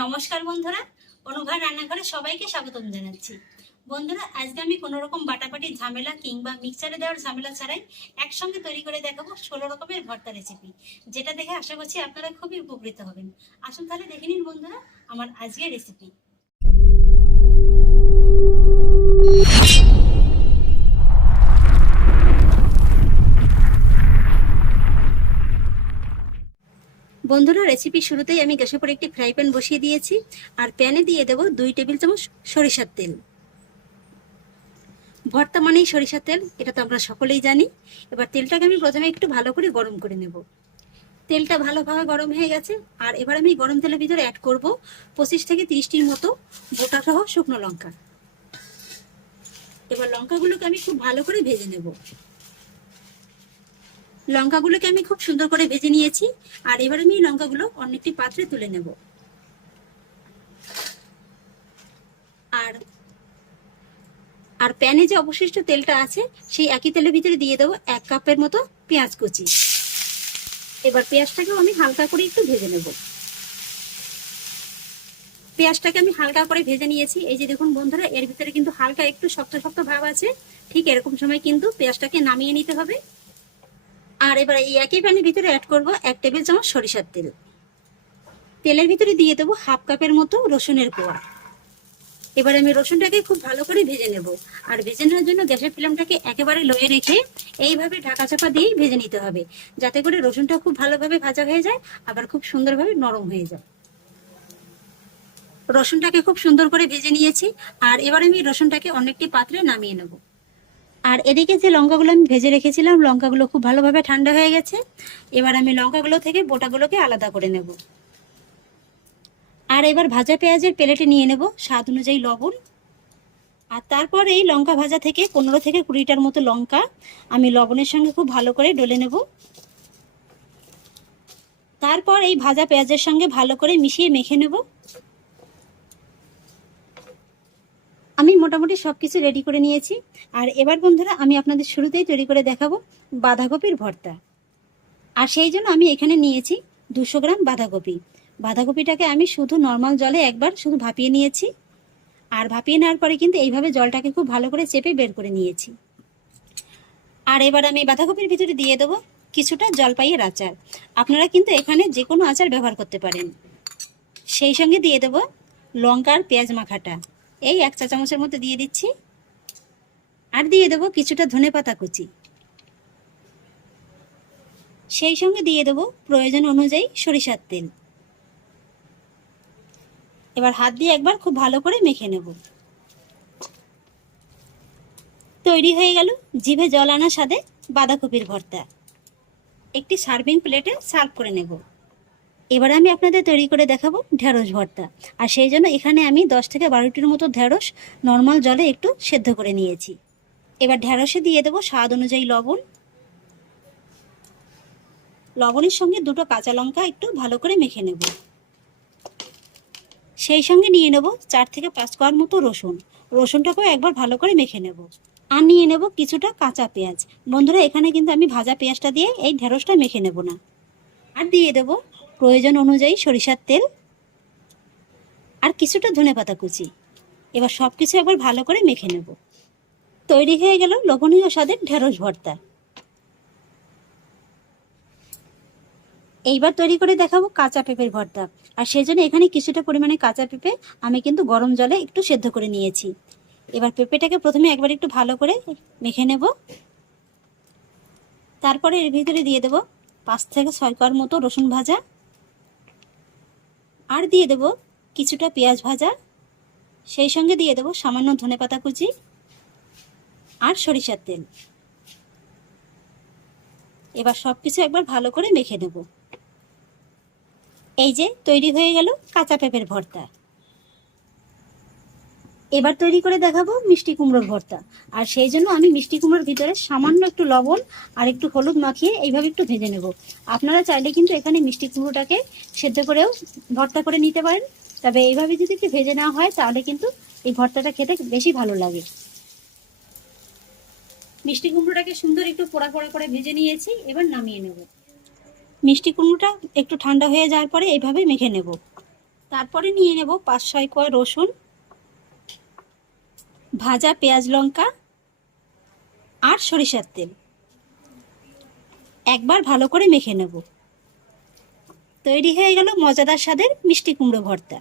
নমস্কার বন্ধুরা অনুভা রান্নাঘরে সবাইকে স্বাগতম জানাচ্ছি। বন্ধুরা, আজকে আমি কোনো রকম বাটাপাটি ঝামেলা কিংবা মিক্সারে দেওয়ার ঝামেলা ছাড়াই একসঙ্গে তৈরি করে দেখাবো ষোলো রকমের ভর্তা রেসিপি যেটা দেখে আশা করছি আপনারা খুবই উপকৃত হবেন। আসুন তাহলে দেখে নিন বন্ধুরা আমার আজকের রেসিপি বন্ধুরা রেসিপি শুরুতেই আমি গ্যাসের উপর একটি ফ্রাই প্যান বসিয়ে দিয়েছি। আর প্যানে দিয়ে দেবো দুই টেবিল চামচ সরিষার তেল। ভর্তা মানেই সরিষার তেল, এটা তো আমরা সকলেই জানি। এবার তেলটাকে আমি প্রথমে একটু ভালো করে গরম করে নেব। তেলটা ভালোভাবে গরম হয়ে গেছে, আর এবার আমি গরম তেলের ভিতরে অ্যাড করব পঁচিশ থেকে তিরিশটির মতো গোটা সহ শুকনো লঙ্কা। এবার লঙ্কাগুলোকে আমি খুব ভালো করে ভেজে নেব। লঙ্কাগুলোকে আমি খুব সুন্দর করে ভেজে নিয়েছি। আর এবার আমি এই লঙ্কাগুলো অন্য একটি পাত্রে তুলে নেব। আর আর প্যানে যে অবশিষ্ট তেলটা আছে, সেই একই তেলের ভিতরে দিয়ে দেবো এক কাপের মতো পেঁয়াজ কুচি। এবার পেঁয়াজটাকেও আমি হালকা করে একটু ভেজে নেব। পেঁয়াজটাকে আমি হালকা করে ভেজে নিয়েছি। এই যে দেখুন বন্ধুরা, এর ভিতরে কিন্তু হালকা একটু শক্ত শক্ত ভাব আছে। ঠিক এরকম সময় কিন্তু পেঁয়াজটাকে নামিয়ে নিতে হবে। আর এবার এই একই প্যানের ভিতরে অ্যাড করব এক টেবিল চামচ সরিষার তেল। তেলের ভিতরে দিয়ে দেবো হাফ কাপের মতো রসুনের কোয়া এবার আমি রসুনটাকে খুব ভালো করে ভেজে নেব। আর ভেজে নেওয়ার জন্য গ্যাসের ফ্লেমটাকে একেবারে লোয়ে রেখে এইভাবে ঢাকা চাপা দিয়েই ভেজে নিতে হবে। যাতে করে রসুনটা খুব ভালোভাবে ভাজা হয়ে যায়, আবার খুব সুন্দরভাবে নরম হয়ে যায়। রসুনটাকে খুব সুন্দর করে ভেজে নিয়েছি। আর এবার আমি রসুনটাকে অনেকটি পাত্রে নামিয়ে নেব। আর এদিকে যে লঙ্কাগুলো আমি ভেজে রেখেছিলাম, লঙ্কাগুলো খুব ভালোভাবে ঠান্ডা হয়ে গেছে। এবার আমি লঙ্কাগুলো থেকে বোটাগুলোকে আলাদা করে নেব। আর এবার ভাজা পেঁয়াজের প্লেটে নিয়ে নেব স্বাদ অনুযায়ী লবণ। আর তারপর এই লঙ্কা ভাজা থেকে পনেরো থেকে কুড়িটার মতো লঙ্কা আমি লবণের সঙ্গে খুব ভালো করে ডলে নেব। তারপর এই ভাজা পেঁয়াজের সঙ্গে ভালো করে মিশিয়ে মেখে নেব। আমি মোটামুটি সব কিছু রেডি করে নিয়েছি। আর এবার বন্ধুরা, আমি আপনাদের শুরুতেই তৈরি করে দেখাবো বাঁধাকপির ভর্তা। আর সেই জন্য আমি এখানে নিয়েছি দুশো গ্রাম বাঁধাকপি। বাঁধাকপিটাকে আমি শুধু নর্মাল জলে একবার শুধু ভাপিয়ে নিয়েছি। আর ভাপিয়ে নেওয়ার পরে কিন্তু এইভাবে জলটাকে খুব ভালো করে চেপে বের করে নিয়েছি। আর এবার আমি বাঁধাকপির ভিতরে দিয়ে দেবো কিছুটা জলপাইয়ের আচার। আপনারা কিন্তু এখানে যে কোনো আচার ব্যবহার করতে পারেন। সেই সঙ্গে দিয়ে দেবো লঙ্কার পেঁয়াজ মাখাটা। এই এক চা চামচের মতো দিয়ে দিচ্ছি। আর দিয়ে দেবো কিছুটা ধনে পাতা কুচি। সেই সঙ্গে দিয়ে দেবো প্রয়োজন অনুযায়ী সরিষার তেল। এবার হাত দিয়ে একবার খুব ভালো করে মেখে নেব। তৈরি হয়ে গেল জিভে জল আনা স্বাদে বাঁধাকপির ভর্তা। একটি সার্ভিং প্লেটে সার্ভ করে নেব। এবার আমি আপনাদের তৈরি করে দেখাবো ঢেঁড়স ভর্তা। আর সেই জন্য এখানে আমি দশ থেকে বারোটির মতো ঢেঁড়স নর্মাল জলে একটু সেদ্ধ করে নিয়েছি। এবার ঢেঁড়সে দিয়ে দেবো স্বাদ অনুযায়ী লবণ। লবণের সঙ্গে দুটো কাঁচা লঙ্কা একটু ভালো করে মেখে নেব। সেই সঙ্গে নিয়ে নেব চার থেকে পাঁচ কোয়ার মতো রসুন। রসুনটাকেও একবার ভালো করে মেখে নেব। আর নিয়ে নেব কিছুটা কাঁচা পেঁয়াজ। বন্ধুরা, এখানে কিন্তু আমি ভাজা পেঁয়াজটা দিয়ে এই ঢেঁড়সটা মেখে নেব না। আর দিয়ে দেব প্রয়োজন অনুযায়ী সরিষার তেল আর কিছুটা ধনে পাতা কুচি। এবার সব কিছু একবার ভালো করে মেখে নেব। তৈরি হয়ে গেল লবণীয় স্বাদের ঢেঁড়স ভর্তা। এইবার তৈরি করে দেখাবো কাঁচা পেঁপের ভর্তা। আর সেই জন্য এখানে কিছুটা পরিমাণে কাঁচা পেঁপে আমি কিন্তু গরম জলে একটু সেদ্ধ করে নিয়েছি। এবার পেঁপেটাকে প্রথমে একবার একটু ভালো করে মেখে নেব। তারপরে এর ভিতরে দিয়ে দেব পাঁচ থেকে ছয় কর মতো রসুন ভাজা। আর দিয়ে দেব কিছুটা পেঁয়াজ ভাজা, সেই সঙ্গে দিয়ে দেব সামান্য ধনে পাতা কুচি আর সরিষার তেল। এবার সব কিছু একবার ভালো করে মেখে নেব। এই যে তৈরি হয়ে গেল কাঁচা পেঁপের ভর্তা। এবার তৈরি করে দেখাবো মিষ্টি কুমড়োর ভর্তা। আর সেই জন্য আমি মিষ্টি কুমড়োর ভিতরে সামান্য একটু লবণ আর একটু হলুদ মাখিয়ে এইভাবে একটু ভেজে নেব। আপনারা চাইলে কিন্তু এখানে মিষ্টি কুমড়োটাকে সেদ্ধ করেও ভর্তা করে নিতে পারেন। তবে এইভাবে যদি একটু ভেজে নেওয়া হয়, তাহলে কিন্তু এই ভর্তাটা খেতে বেশি ভালো লাগে। মিষ্টি কুমড়োটাকে সুন্দর একটু পোড়া পোড়া করে ভেজে নিয়েছি, এবার নামিয়ে নেব। মিষ্টি কুমড়োটা একটু ঠান্ডা হয়ে যাওয়ার পরে এইভাবে মেখে নেব। তারপরে নিয়ে নেব পাঁচ ছয় কোয়া রসুন। ভাজা পেঁয়াজ লঙ্কা আর সরিষার তেল। একবার ভালো করে মেখে নেব। তৈরি হয়ে গেল মজাদার স্বাদের মিষ্টি কুমড়ো ভর্তা।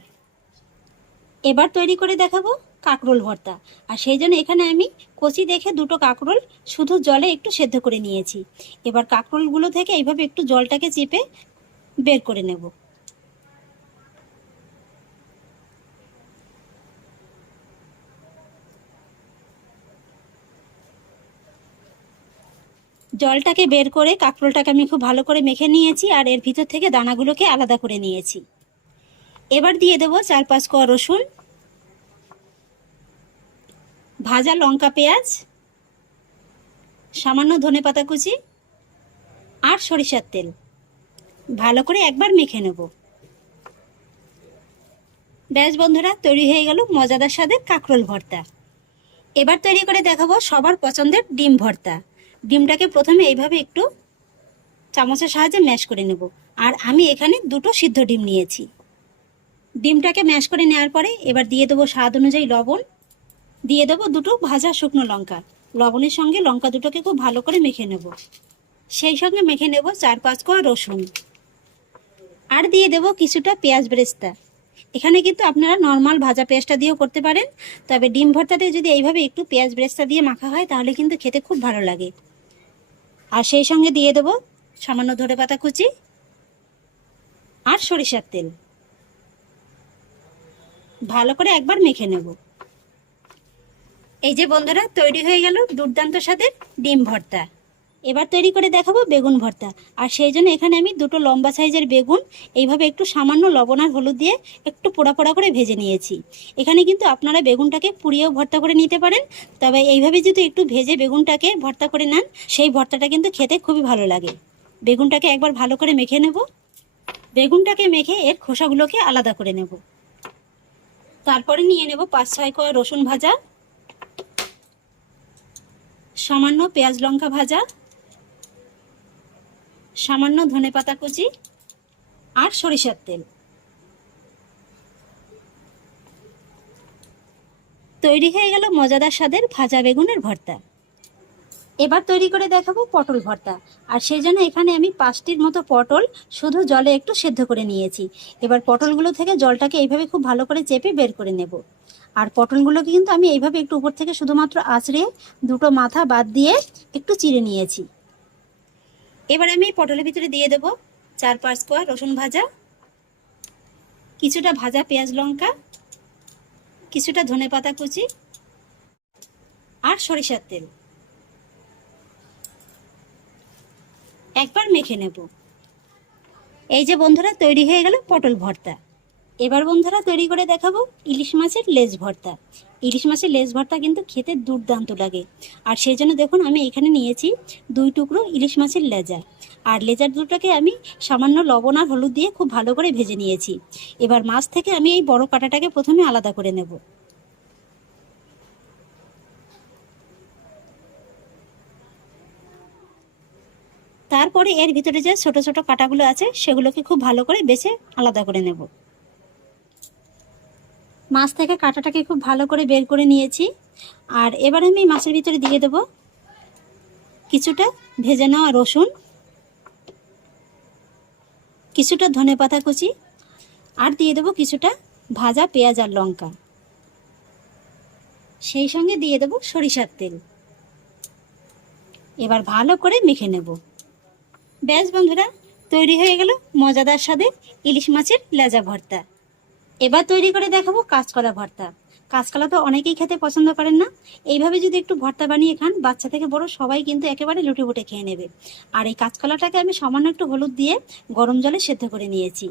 এবার তৈরি করে দেখাবো কাঁকরোল ভর্তা। আর সেই জন্য এখানে আমি কচি দেখে দুটো কাঁকরোল শুধু জলে একটু সেদ্ধ করে নিয়েছি। এবার কাঁকরোলগুলো থেকে এইভাবে একটু জলটাকে চেপে বের করে নেব। জলটাকে বের করে কাঁকরোলটাকে আমি খুব ভালো করে মেখে নিয়েছি আর এর ভিতর থেকে দানাগুলোকে আলাদা করে নিয়েছি। এবার দিয়ে দেবো চার পাঁচ কোয়া রসুন, ভাজা লঙ্কা পেঁয়াজ, সামান্য ধনে পাতা কুচি আর সরিষার তেল। ভালো করে একবার মেখে নেব। ব্যাস বন্ধুরা, তৈরি হয়ে গেল মজাদার স্বাদের কাঁকরোল ভর্তা। এবার তৈরি করে দেখাবো সবার পছন্দের ডিম ভর্তা। ডিমটাকে প্রথমে এইভাবে একটু চামচের সাহায্যে ম্যাশ করে নেব। আর আমি এখানে দুটো সিদ্ধ ডিম নিয়েছি। ডিমটাকে ম্যাশ করে নেওয়ার পরে এবার দিয়ে দেবো স্বাদ অনুযায়ী লবণ। দিয়ে দেবো দুটো ভাজা শুকনো লঙ্কা। লবণের সঙ্গে লঙ্কা দুটোকে খুব ভালো করে মেখে নেব। সেই সঙ্গে মেখে নেব চার পাঁচ কোয়া রসুন। আর দিয়ে দেবো কিছুটা পেঁয়াজ বেরেস্তা। এখানে কিন্তু আপনারা নর্মাল ভাজা পেঁয়াজটা দিয়েও করতে পারেন। তবে ডিম ভর্তাতে যদি এইভাবে একটু পেঁয়াজ বেরেস্তা দিয়ে মাখা হয়, তাহলে কিন্তু খেতে খুব ভালো লাগে। আর সেই সঙ্গে দিয়ে দেবো সামান্য ধরে পাতা কুচি আর সরিষার তেল। ভালো করে একবার মেখে নেব। এই যে বন্ধুরা, তৈরি হয়ে গেল দুর্দান্ত স্বাদের ডিম ভর্তা। এবার তৈরি করে দেখাবো বেগুন ভর্তা। আর সেই জন্য এখানে আমি দুটো লম্বা সাইজের বেগুন, এইভাবে একটু সামান্য লবণ আর হলুদ দিয়ে একটু পোড়া পোড়া করে ভেজে নিয়েছি। এখানে কিন্তু আপনারা বেগুনটাকে পুড়িয়েও ভর্তা করে নিতে পারেন। তবে এইভাবে যদি একটু ভেজে বেগুনটাকে ভর্তা করে নেন, সেই ভর্তাটা কিন্তু খেতে খুবই ভালো লাগে। বেগুনটাকে একবার ভালো করে মেখে নেব। বেগুনটাকে মেখে এর খোসাগুলোকে আলাদা করে নেব। তারপরে নিয়ে নেব পাঁচ ছয় কোয়া রসুন ভাজা, সামান্য পেঁয়াজ লঙ্কা ভাজা সামান্য ধনে পাতা কুচি আর সরিষার তেল। তৈরি হয়ে গেল মজাদার স্বাদের ভাজা বেগুনের ভর্তা। এবার তৈরি করে দেখাবো পটল ভর্তা। আর সেই জন্য এখানে আমি পাঁচটির মতো পটল শুধু জলে একটু সেদ্ধ করে নিয়েছি। এবার পটলগুলো থেকে জলটাকে এইভাবে খুব ভালো করে চেপে বের করে নেব। আর পটলগুলোকে কিন্তু আমি এইভাবে একটু উপর থেকে শুধুমাত্র আঁচড়ে দুটো মাথা বাদ দিয়ে একটু চিড়ে নিয়েছি। এবার আমি পটলের ভিতরে দিয়ে দেবো চার পাঁচ কোয়া রসুন ভাজা, কিছুটা ভাজা পেঁয়াজ লঙ্কা, কিছুটা ধনে পাতা কুচি আর সরিষার তেল। একবার মেখে নেব। এই যে বন্ধুরা, তৈরি হয়ে গেল পটল ভর্তা। এবার বন্ধুরা তৈরি করে দেখাবো ইলিশ মাছের লেজ ভর্তা। ইলিশ মাছের লেজ ভর্তা কিন্তু খেতে দুর্দান্ত লাগে। আর সেই জন্য দেখুন আমি এখানে নিয়েছি দুই টুকরো ইলিশ মাছের লেজা। আর লেজার দুটোকে আমি সামান্য লবণ আর হলুদ দিয়ে খুব ভালো করে ভেজে নিয়েছি। এবার মাছ থেকে আমি এই বড় কাঁটাটাকে প্রথমে আলাদা করে নেব। তারপরে এর ভিতরে যে ছোট ছোট কাঁটাগুলো আছে সেগুলোকে খুব ভালো করে বেছে আলাদা করে নেব। মাছ থেকে কাঁটাটাকে খুব ভালো করে বের করে নিয়েছি। আর এবার আমি মাছের ভিতরে দিয়ে দেব কিছুটা ভেজে নেওয়া রসুন, কিছুটা ধনে পাতা কুচি, আর দিয়ে দেবো কিছুটা ভাজা পেঁয়াজ আর লঙ্কা। সেই সঙ্গে দিয়ে দেবো সরিষার তেল। এবার ভালো করে মেখে নেব। ব্যাস বন্ধুরা, তৈরি হয়ে গেল মজাদার স্বাদে ইলিশ মাছের লেজা ভর্তা। এবার তৈরি করে দেখাবো কাঁচকলা ভর্তা। কাঁচকলা তো অনেকেই খেতে পছন্দ করেন না। এইভাবে যদি একটু ভর্তা বানিয়ে খান, বাচ্চা থেকে বড় সবাই কিন্তু একেবারে লুটে বুটে খেয়ে নেবে। আর এই কাঁচকলাটাকে আমি সামান্য একটু হলুদ দিয়ে গরম জলে সেদ্ধ করে নিয়েছি।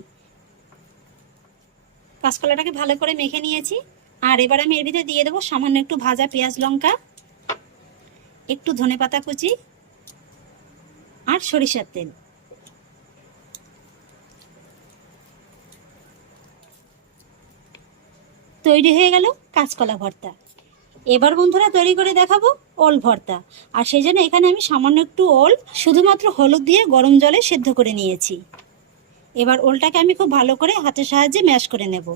কাঁচকলাটাকে ভালো করে মেখে নিয়েছি। আর এবার আমি এর ভিতরে দিয়ে দেবো সামান্য একটু ভাজা পেঁয়াজ লঙ্কা, একটু ধনে পাতা কুচি আর সরিষার তেল। তৈরি হয়ে গেল কাঁচকলা ভর্তা। এবার বন্ধুরা তৈরি করে দেখাবো ওল ভর্তা। আর সেই জন্য এখানে আমি সামান্য একটু ওল, শুধুমাত্র হলুদ দিয়ে গরম জলে সেদ্ধ করে নিয়েছি। এবার ওলটাকে আমি খুব ভালো করে হাতের সাহায্যে ম্যাশ করে নেব।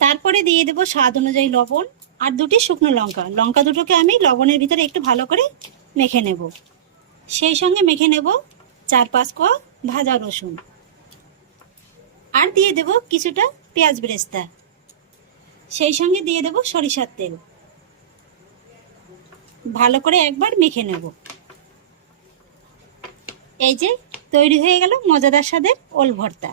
তারপরে দিয়ে দেবো স্বাদ অনুযায়ী লবণ আর দুটি শুকনো লঙ্কা। লঙ্কা দুটোকে আমি লবণের ভিতরে একটু ভালো করে মেখে নেব। সেই সঙ্গে মেখে নেব চার পাঁচ কোয়া ভাজা রসুন। আর দিয়ে দেব কিছুটা পেঁয়াজ বেরেস্তা। সেই সঙ্গে দিয়ে দেব সরিষার তেল। ভালো করে একবার মেখে নেব। এই যে তৈরি হয়ে গেল মজাদার স্বাদের ওল ভর্তা।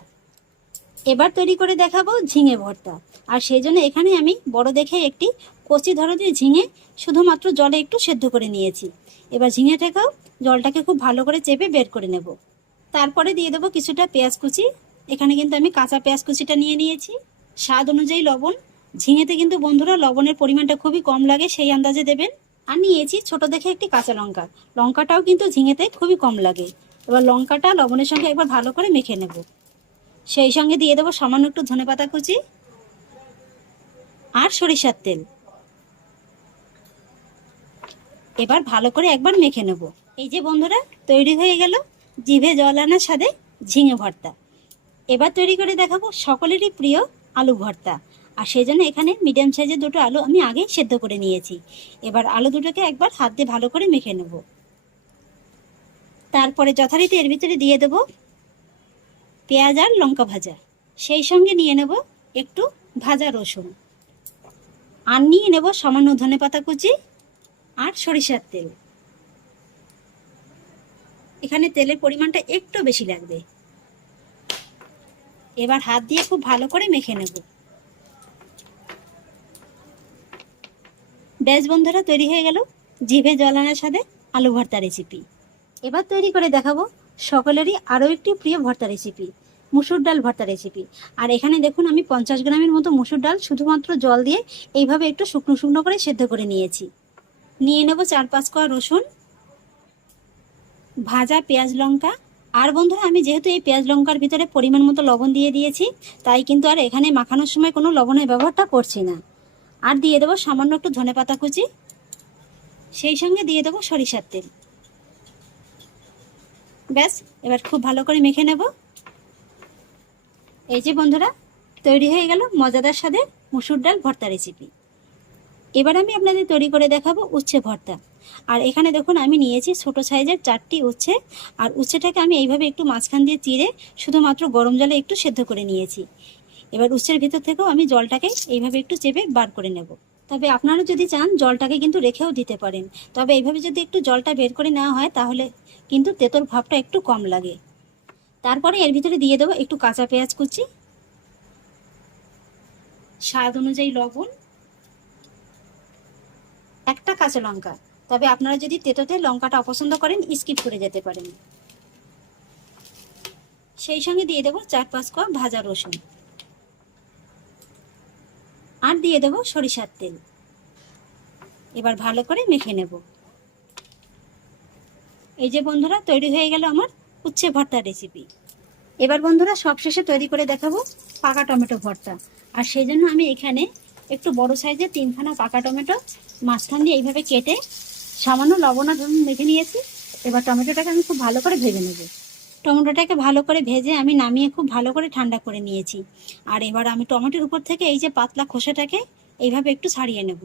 এবার তৈরি করে দেখাবো ঝিঙে ভর্তা। আর সেই জন্য এখানে আমি বড় দেখে একটি কচি ধরনের ঝিঙে শুধুমাত্র জলে একটু সেদ্ধ করে নিয়েছি। এবার ঝিঙেটাকেও জলটাকে খুব ভালো করে চেপে বের করে নেব। তারপরে দিয়ে দেবো কিছুটা পেঁয়াজ কুচি। এখানে কিন্তু আমি কাঁচা পেঁয়াজ কুচিটা নিয়ে নিয়েছি। স্বাদ অনুযায়ী লবণ ঝিঙেতে কিন্তু বন্ধুরা লবণের পরিমাণটা খুবই কম লাগে, সেই আন্দাজে দেবেন। আর নিয়েছি ছোট দেখে একটি কাঁচা লঙ্কা। লঙ্কাটাও কিন্তু ঝিঙেতে খুবই কম লাগে। এবার লঙ্কাটা লবণের সঙ্গে একবার ভালো করে মেখে নেব। সেই সঙ্গে দিয়ে দেবো সামান্য একটু ধনেপাতা কুচি আর সরিষার তেল। এবার ভালো করে একবার মেখে নেব। এই যে বন্ধুরা, তৈরি হয়ে গেল জিভে জল আনার স্বাদে ঝিঙে ভর্তা। এবার তৈরি করে দেখাবো সকলেরই প্রিয় আলু ভর্তা। আর সেই জন্য এখানে মিডিয়াম সাইজের দুটো আলু আমি আগেই সেদ্ধ করে নিয়েছি। এবার আলু দুটোকে একবার হাত দিয়ে ভালো করে মেখে নেব। তারপরে যথারীতি এর ভিতরে দিয়ে দেব পেঁয়াজ আর লঙ্কা ভাজা। সেই সঙ্গে নিয়ে নেব একটু ভাজা রসুন। আর নিয়ে নেব সামান্য ধনে পাতা কুচি আর সরিষার তেল। এখানে তেলের পরিমাণটা একটু বেশি লাগবে। এবার হাত দিয়ে খুব ভালো করে মেখে নেব। ব্যাস বন্ধুরা তৈরি হয়ে গেল জিভে জলানোর সাথে আলু ভর্তা রেসিপি এবার তৈরি করে দেখাবো সকলেরই আরও একটি প্রিয় ভর্তা রেসিপি মুসুর ডাল ভর্তা রেসিপি আর এখানে দেখুন, আমি পঞ্চাশ গ্রামের মতো মুসুর ডাল শুধুমাত্র জল দিয়ে এইভাবে একটু শুকনো শুকনো করে সেদ্ধ করে নিয়েছি। নিয়ে নেব চার পাঁচ কোয়া রসুন, ভাজা পেঁয়াজ লঙ্কা। আর বন্ধুরা, আমি যেহেতু এই পেঁয়াজ লঙ্কার ভিতরে পরিমাণ মতো লবণ দিয়ে দিয়েছি, তাই কিন্তু আর এখানে মাখানোর সময় কোনো লবণের ব্যবহারটা করছি না। আর দিয়ে দেবো সামান্য একটু ধনে পাতা কুচি। সেই সঙ্গে দিয়ে দেবো সরিষার তেল। ব্যাস, এবার খুব ভালো করে মেখে নেব। এই যে বন্ধুরা, তৈরি হয়ে গেল মজাদার স্বাদের মুসুর ডাল ভর্তা রেসিপি এবার আমি আপনাদের তৈরি করে দেখাবো উচ্ছে ভর্তা। আর এখানে দেখুন, আমি নিয়েছি ছোট সাইজের চারটি উচ্ছে। আর উচ্ছেটাকে আমি এইভাবে একটু মাঝখান দিয়ে চিড়ে শুধুমাত্র গরম জলে একটু সেদ্ধ করে নিয়েছি। এবার উচ্ছের ভিতর থেকেও আমি জলটাকে এইভাবে একটু চেপে বার করে নেব। তবে আপনারা যদি চান, জলটাকে কিন্তু রেখেও দিতে পারেন। তবে এইভাবে যদি একটু জলটা বের করে নেওয়া হয়, তাহলে কিন্তু তেতোর ভাবটা একটু কম লাগে। তারপরে এর ভিতরে দিয়ে দেবো একটু কাঁচা পেঁয়াজ কুচি। স্বাদ অনুযায়ী লবণ। একটা কাঁচা লঙ্কা। তবে আপনারা যদি তেতোতে লঙ্কাটা অপছন্দ করেন, স্কিপ করে যেতে পারেন। সেই সঙ্গে দিয়ে দেবো চার পাঁচ কোয়া ভাজা রসুন। আর দিয়ে দেবো সরিষার তেল। এবার ভালো করে মেখে নেব। এই যে বন্ধুরা, তৈরি হয়ে গেল আমার উচ্ছে ভর্তা রেসিপি এবার বন্ধুরা, সবশেষে তৈরি করে দেখাবো পাকা টমেটো ভর্তা। আর সেই জন্য আমি এখানে একটু বড় সাইজের তিনখানা পাকা টমেটো মাঝখান দিয়ে এইভাবে কেটে সামান্য লবণ আর নুন মেখে নিয়েছি। এবার টমেটোটাকে আমি খুব ভালো করে ভেজে নেব। টমেটোটাকে ভালো করে ভেজে আমি নামিয়ে খুব ভালো করে ঠান্ডা করে নিয়েছি। আর এবার আমি টমেটোর উপর থেকে এই যে পাতলা খোসাটাকে এইভাবে একটু ছাড়িয়ে নেব।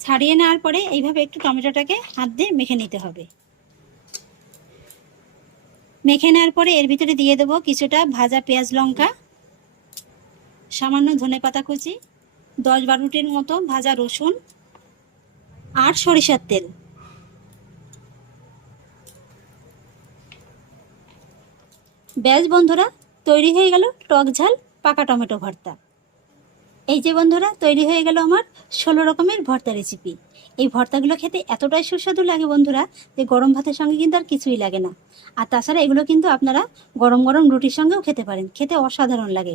ছাড়িয়ে নেওয়ার পরে এইভাবে একটু টমেটোটাকে হাত দিয়ে মেখে নিতে হবে। মেখে নেওয়ার পরে এর ভিতরে দিয়ে দেবো কিছুটা ভাজা পেঁয়াজ লঙ্কা, সামান্য ধনে পাতা কুচি, দশ বারোটির মতো ভাজা রসুন আর সরিষার তেল। ব্যাস বন্ধুরা, তৈরি হয়ে গেল টক ঝাল, পাকা টমেটো ভর্তা। এই যে বন্ধুরা, তৈরি হয়ে গেল আমার ষোলো রকমের ভর্তা রেসিপি এই ভর্তাগুলো খেতে এতটাই সুস্বাদু লাগে বন্ধুরা, যে গরম ভাতের সঙ্গে কিন্তু আর কিছুই লাগে না। আর তাছাড়া এগুলো কিন্তু আপনারা গরম গরম রুটির সঙ্গেও খেতে পারেন, খেতে অসাধারণ লাগে।